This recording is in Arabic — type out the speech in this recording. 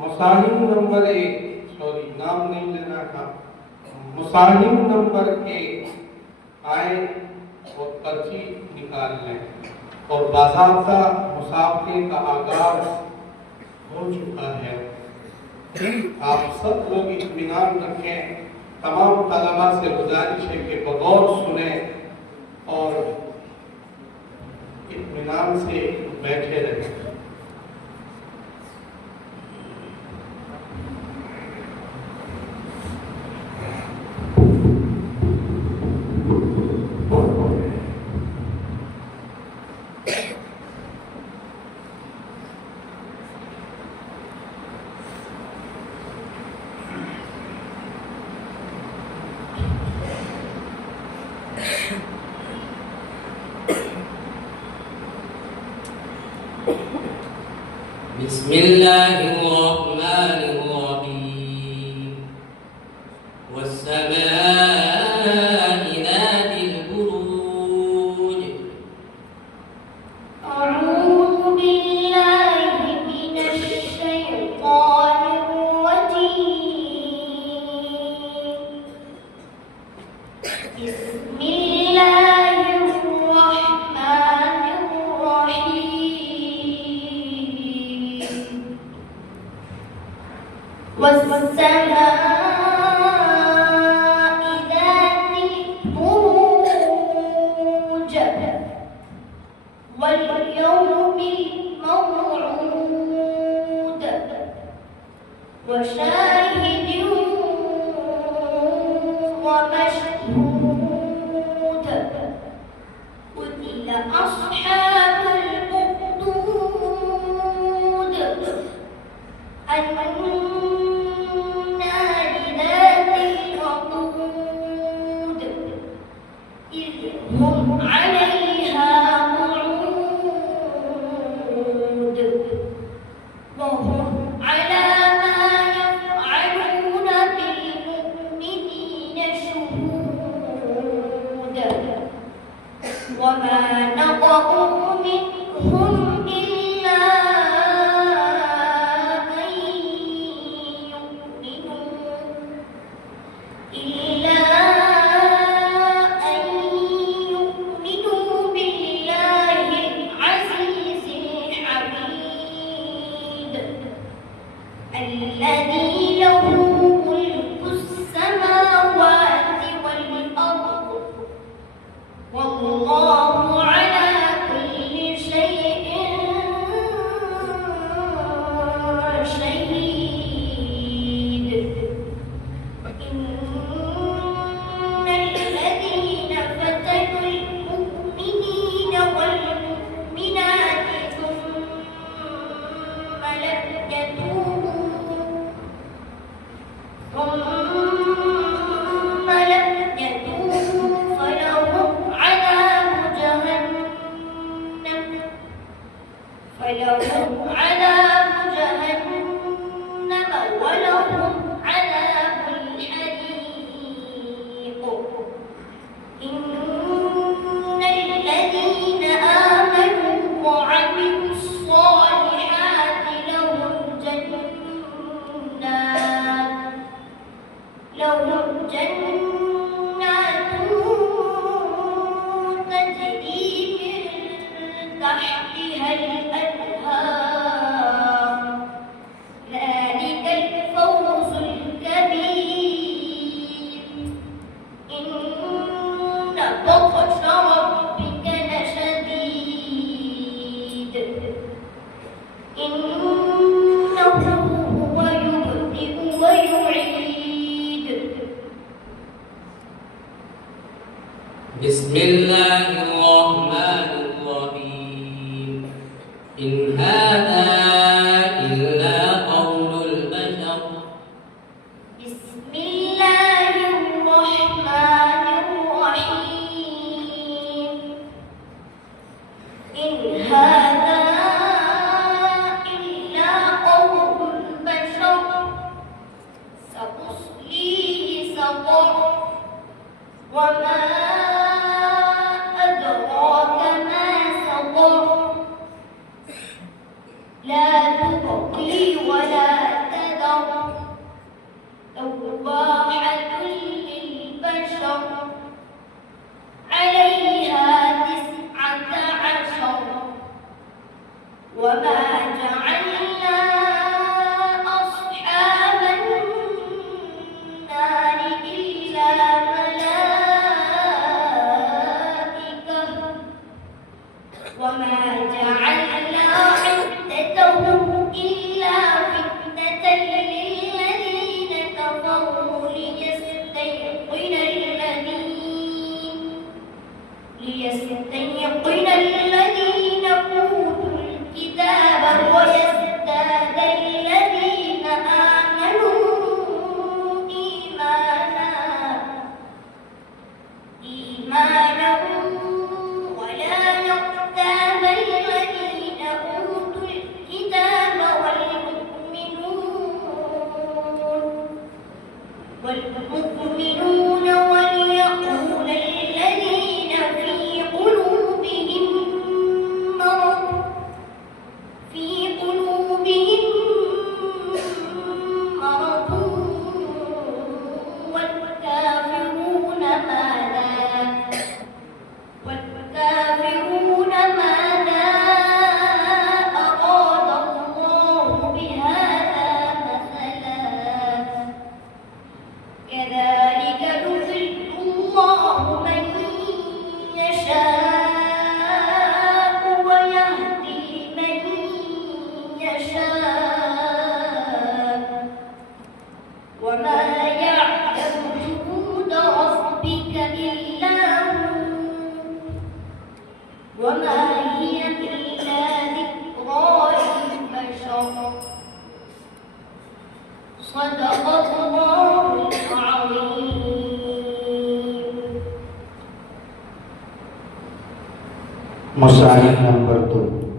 मुसाहिम नंबर 1, सॉरी नाम नहीं लेना था, मुसाहिम नंबर 1 आए और पर्ची निकाल लें और बाज़ाब्ता मुसाफे का आगाज हो चुका है। आप सब लोग इत्मीनान रखें। तमाम तलबा से गुजारिश है कि बगौर सुने और इत्मीनान से बैठे रहें। बिस्मिल्लाहिर्रहमानिर्रहीम वस्समाइ ज़ातिल बुरूज अऊज़ु बिल्लाहि मिनश शैतानिर रजीम बिस्मिल्लाहिर रहमानिर रहीम वस्समाइ ज़ातिल बुरूज वल्यौमिल मौऊद वशाहिदिन वमशहूद क़ुतिल अस्हाबुल उख़्दूद अन्नारि ज़ातिल वक़ूद इज़ हुम अलैहा qu'ud वहुम अला मा यफ़अलून बिल मुमिनीना शुहूद वमा नक़मू मिन्हुम इल्ला अन यु'मिनू बिल्लाहिल अज़ीज़िल हमीद الذي له ملك السماوات والأرض والله على كل شيء شهيد إن الذين فتنوا المؤمنين والمؤمنات ثم لم يتوبوا فلهم عذاب جهنم ولهم عذاب الحريق إن الذين آمنوا وعملوا الصالحات لهم جنات تجري من تحتها الأنهار ذلك الفوز الكبير إن بطش ربك لشديد إنه هو يبدئ ويعيد بسم الله الرحمن الرحيم إن هذا إلا قول البشر بسم الله الرحمن الرحيم إن هذا إلا قول البشر سأصليه سقر وما أدراك ما سقر لا تبقي ولا والمؤمنون وليقول الذين في قلوبهم مرض والكافرون ماذا أراد الله بهذا مثلا كذلك يضل الله من يشاء ويهدي من يشاء وما يعلم جنود ربك إلا هو وما هي إلا ذكرى للبشر صدق الله العظيم. मुसाहिब नंबर 2